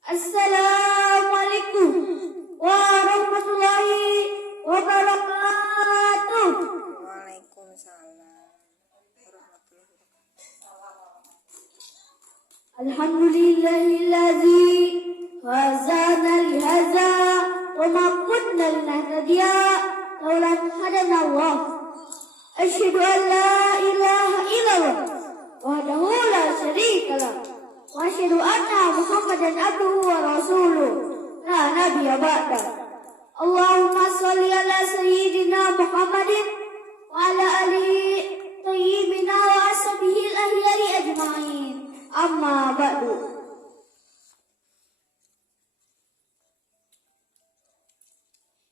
Assalamualaikum warahmatullahi wabarakatuh. Waalaikumsalam warahmatullahi wabarakatuh. Alhamdulillahilladzi hazana lihaza wa ma kunna linahtadiya laula an hadana Allah. Asyhadu an la ilaha illallah wahdahu la syarika lah wa asyhadu anna Muhammadan abduhu wa rasuluh la nabiyya ba'da. Allahumma shalli ala sayyidina Muhammadin wa ala alihi thayyibina wa ashabihi al-ahyari ajma'in. Amma ba'du.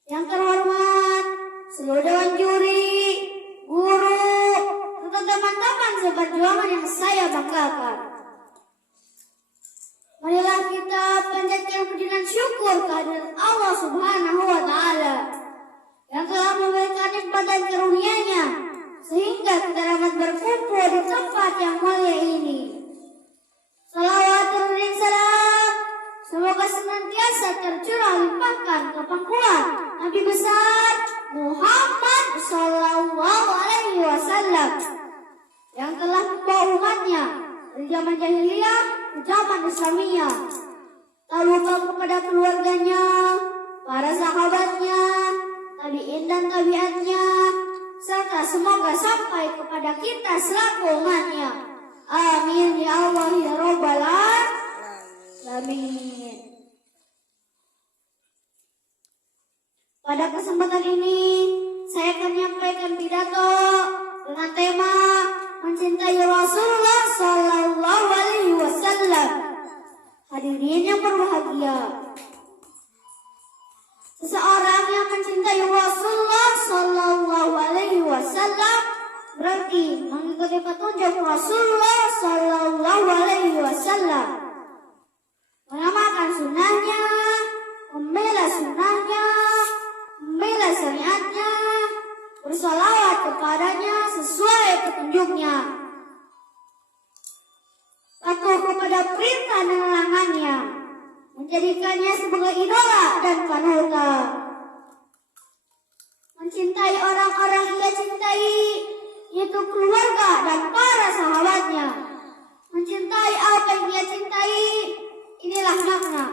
Yang terhormat seluruh dewan juri, guru, serta teman-teman seperjuangan yang saya banggakan. Marilah kita panjatkan puji dan syukur kehadirat Allah Subhanahu wa Ta'ala yang telah memberikan nikmat dan karunia-Nya sehingga kita dapat berkumpul di tempat yang mulia ini. Salawat dan salam semoga senantiasa tercurah limpahkan ke pangkuan Nabi besar Muhammad Sallallahu Alaihi Wasallam yang telah membawa umatnya dari zaman jahiliyah ke zaman Islamiyah. Tak lupa kepada keluarganya, para sahabatnya, tabi'in dan tabi'atnya, serta semoga sampai kepada kita selaku umatnya. Amin ya Allah ya Rabbal Alamin. Pada kesempatan ini saya akan menyampaikan pidato dengan tema mencintai Rasulullah Sallallahu Alaihi Wasallam. Hadirin yang berbahagia, seseorang yang mencintai Rasulullah Sallallahu Alaihi Wasallam berarti mengikuti petunjuk Rasulullah Sallallahu Alaihi Wasallam, mengamalkan sunnahnya, membela sunnahnya, membela syariatnya, bersolawat kepadanya sesuai petunjuknya, patuh kepada perintah dan larangannya, menjadikannya sebagai idola dan panutan, mencintai orang-orang yang ia cintai, yaitu keluarga dan para sahabatnya, mencintai apa yang dia cintai. Inilah makna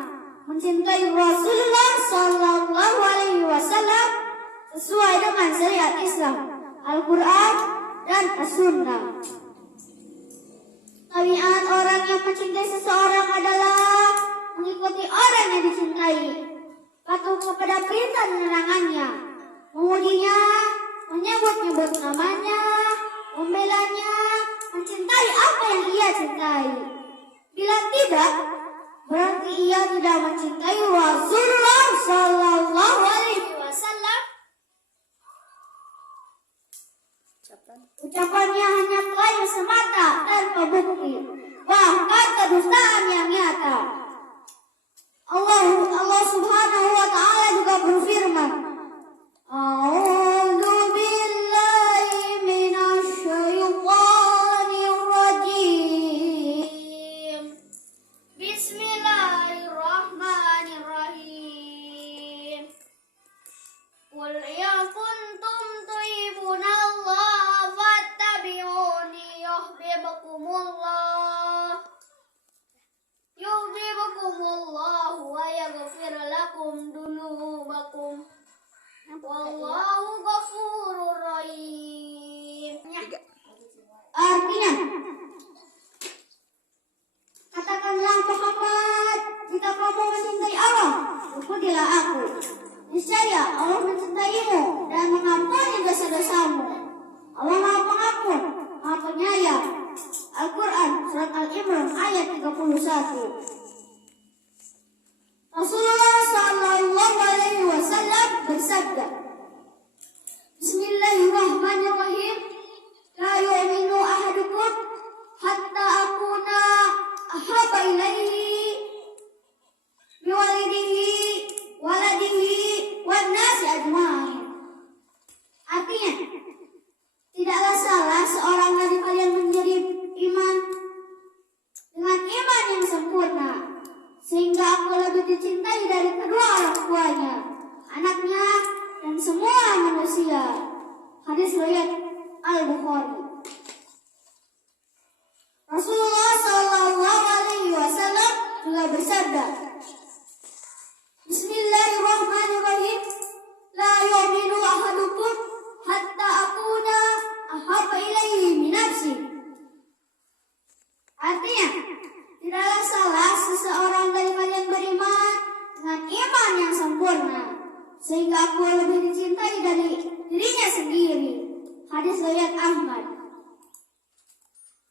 mencintai Rasulullah Sallallahu Alaihi Wasallam sesuai dengan syariat Islam, Al-Quran dan As-Sunnah. Tabiat orang yang mencintai seseorang adalah mengikuti orang yang dicintai, patuh kepada perintah dan larangannya, memujinya, menyebut-nyebut namanya, membelanya, mencintai apa yang ia cintai. Bila tidak, berarti ia tidak mencintai Rasulullah Sallallahu Alaihi Wasallam. Ucapannya hanya klaim semata tanpa bukti, bahkan kedustaan yang nyata. Allah Subhanahu wa Ta'ala juga berfirman, A'udzu billahi minasy syaithanir rajim. Bismillahirrahmanirrahim. Qul ya kuntum tuhibbunallaha fattabi'uni yuhibbukumullah wa yaghfir lakum dunubakum. Wallahu ghafurur rahim. Artinya, katakanlah Muhammad, jika kamu mencintai Allah, ikutilah aku. Niscaya Allah mencintaimu dan mengampuni dosa-dosamu. Allah Maha Pengampun, Maha Penyayang. Al-Quran Surat Al-Imran ayat 31. Rasulullah Sallallahu Alaihi Wasallam bersabda, Bismillahirrahmanirrahim. La yu'minu ahadukum hatta akuna ahabba ilaihi biwalidihi waladihi wan nasi ajma'in. Artinya, tidaklah salah seorang dari kalian menjadi iman dengan iman yang sempurna, sehingga aku dari kedua orang tuanya, anaknya, dan semua manusia. Hadis riwayat Al-Bukhari. Rasulullah Shallallahu Alaihi Wasallam juga bersabda, Bismillahirrahmanirrahim. La yu'minu ahadukum hatta akuna ahabba ilaihi min nafsi. Artinya, tidaklah salah seseorang dari kalian beriman dengan iman yang sempurna, sehingga aku lebih dicintai dari dirinya sendiri. Hadis riwayat Ahmad.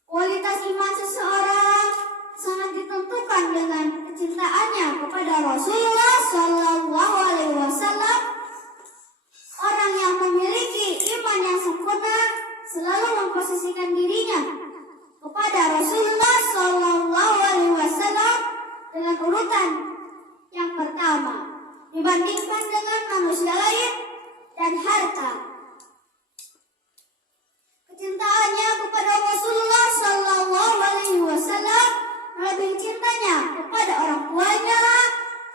Kualitas iman seseorang sangat ditentukan dengan kecintaannya kepada Rasulullah Shallallahu Alaihi Wasallam. Orang yang memiliki iman yang sempurna selalu memposisikan dirinya kepada Rasulullah Shallallahu Alaihi Wasallam dengan urutan yang pertama dibandingkan dengan manusia lain dan harta. Kecintaannya kepada Rasulullah Shallallahu Alaihi Wasallam melebihi cintanya kepada orang tuanya,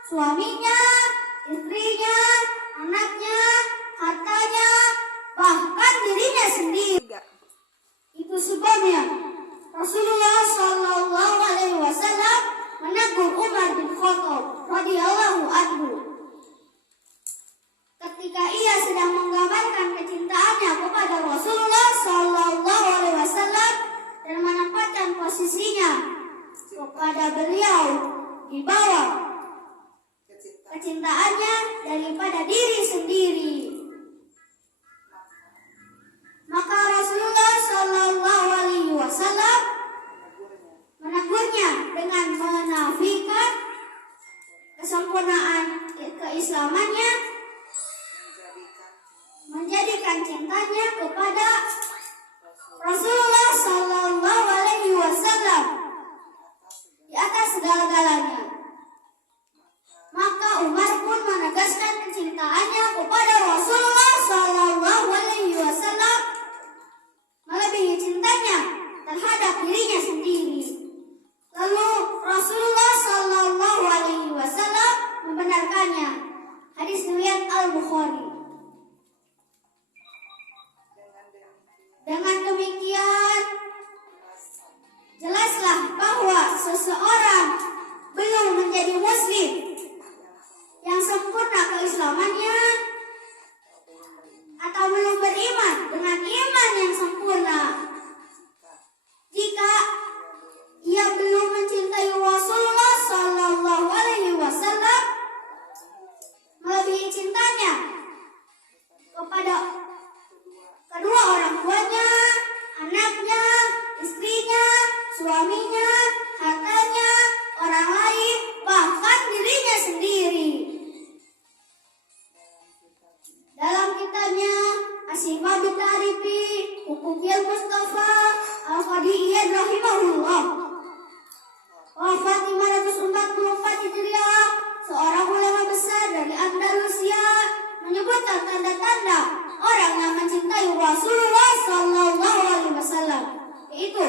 suaminya, istrinya, anaknya, hartanya, bahkan dirinya sendiri. Itu sebabnya Rasulullah Shallallahu Alaihi Wasallam menegur Umar bin Khattab radhiyallahu anhu ketika ia sedang menggambarkan kecintaannya kepada Rasulullah Shallallahu Alaihi Wasallam dan menempatkan posisinya kepada beliau di bawah kecintaannya daripada diri sendiri. Maka Rasulullah Shallallahu Alaihi Wasallam menegurnya dengan menafikan kesempurnaan keislamannya, menjadikan cintanya kepada Rasulullah Shallallahu Alaihi Wasallam di atas segala-galanya. Maka Umar pun menegaskan kecintaannya kepada Rasulullah Shallallahu Alaihi Wasallam melebihi cintanya terhadap dirinya sendiri. Lalu Rasulullah Shallallahu Alaihi Wasallam membenarkannya. Hadis riwayat Al-Bukhari. Dengan demikian, jelaslah bahwa seseorang belum menjadi muslim yang sempurna keislamannya atau belum beriman dengan iman yang sempurna jika ia belum mencintai Rasulullah Shallallahu Alaihi Wasallam melebihi cintanya kepada kedua orang tuanya, anaknya, istrinya, suaminya, hartanya, orang lain, bahkan dirinya sendiri. Dalam kitabnya Asy-Syifa Bita'rifi Huquqil Mustafa Al-Qadiyyah rahimahullah wafat 544 Hijriah, seorang ulama besar dari Andalusia menyebutkan tanda-tanda orang yang mencintai Rasulullah Shallallahu Alaihi Wasallam, yaitu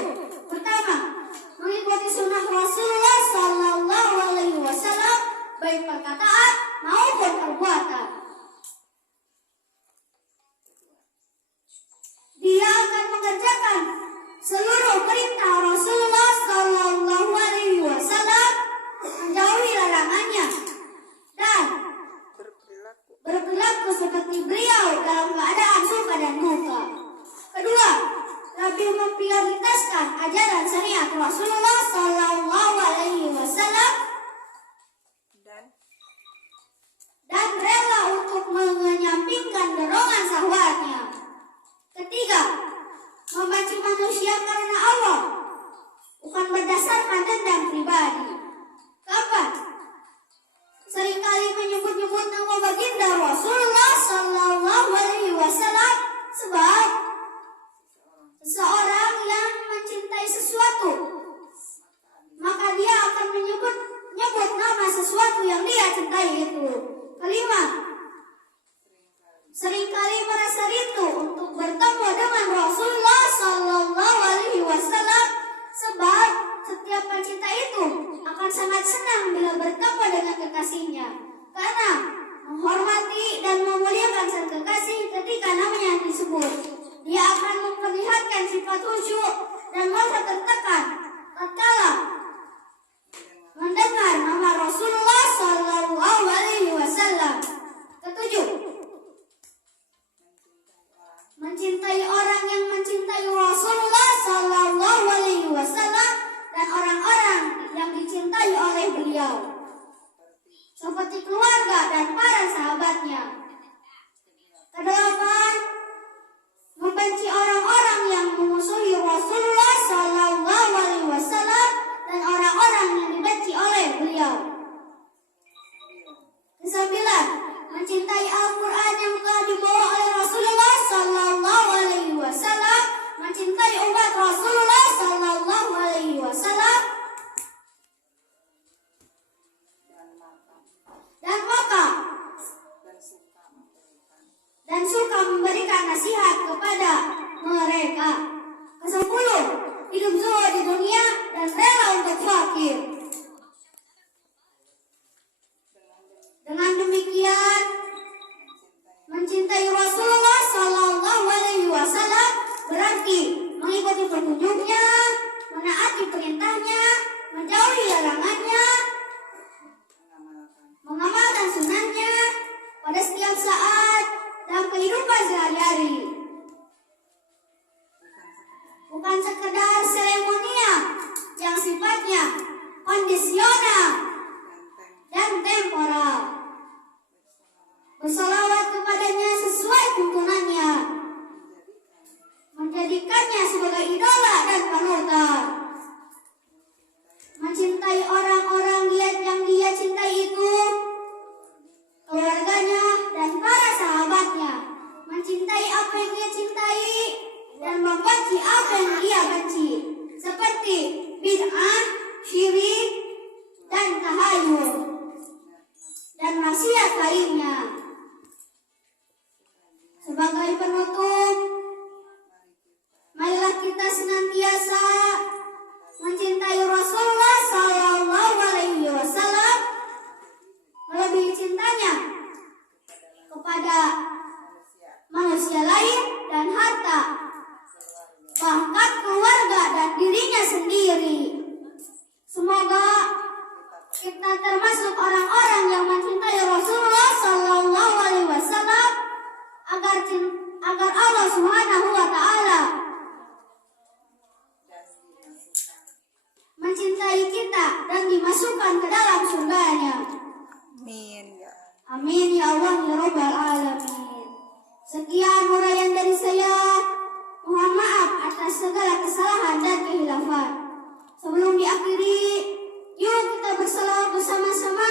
pertama, mengikuti sunnah Rasulullah Shallallahu Alaihi Wasallam baik perkataan maupun perbuatan. Dia akan mengerjakan seluruh perintah Rasulullah Shallallahu Alaihi Wasallam, menjauhi larangannya, dan berperilaku seperti beliau dalam keadaan suka dan duka. Kedua, lebih memprioritaskan ajaran syariat Rasulullah Shallallahu Alaihi Wasallam dan rela untuk menyampingkan dorongan syahwatnya. Ketiga, membenci manusia karena Allah, bukan berdasarkan dendam pribadi. Keempat, seringkali menyebut-nyebut nama baginda Rasulullah Shallallahu Alaihi Wasallam sebab seseorang yang mencintai sesuatu maka dia akan menyebut nama sesuatu yang dia cintai itu. Kelima, seringkali merasa rindu untuk bertemu dengan Rasulullah Shallallahu Alaihi Wasallam sebab setiap pencinta itu akan sangat senang bila bertemu dengan kekasihnya. karena menghormati dan memuliakan sang kekasih ketika namanya disebut. Dia akan memperlihatkan sifat khusyuk dan merasa tertekan tatkala mendengar nama Rasulullah Sallallahu Alaihi Wasallam. Ketujuh, mencintai orang yang mencintai Rasulullah Sallallahu Alaihi Wasallam dan orang-orang yang dicintai oleh beliau, seperti keluarga dan para sahabatnya. Kedelapan, membenci orang-orang yang memusuhi Rasulullah Sallallahu Alaihi Wasallam dan orang-orang yang dibenci oleh beliau. Kesembilan, mencintai Al-Quran yang telah dibawa oleh Rasulullah Sallallahu Alaihi Wasallam, mencintai umat Rasulullah Sallallahu Alaihi Wasallam, dan maka dan suka memberikan nasihat kepada mereka. Kesepuluh, hidup zuhud di dunia dan rela untuk fakir. Dengan demikian, mencintai Rasulullah Sallallahu Alaihi Wasallam berarti mengikuti petunjuknya, menaati perintahnya, menjauhi larangannya, mengamalkan sunnahnya pada setiap saat dalam kehidupan sehari-hari. Bukan sekedar seremonial yang sifatnya kondisional dan temporal. Bersolawat kepadanya sesuai tuntunannya, menjadikannya sebagai idola dan panutan. Mencintai orang-orang yang dia cintai itu, keluarganya dan para sahabatnya. Mencintai apa yang dia cintai dan membenci apa yang dia benci, seperti bid'ah, syirik, dan tahayul, dan maksiat lainnya. Sebagai penutup, marilah kita senantiasa mencintai Rasulullah Sallallahu Alaihi Wasallam, melebihi cintanya kepada manusia lain dan harta, bahkan keluarga dan dirinya sendiri. Semoga kita termasuk orang-orang yang mencintai Rasulullah Sallallahu Alaihi Wasallam agar Allah Subhanahu Wa Taala mencintai kita dan dimasukkan ke dalam surganya. Amin ya. Amin ya Allah ya Rabbal Alamin. Sekian uraian dari saya. Mohon maaf atas segala kesalahan dan kehilafan. Sebelum diakhiri, yuk kita berselawat bersama-sama.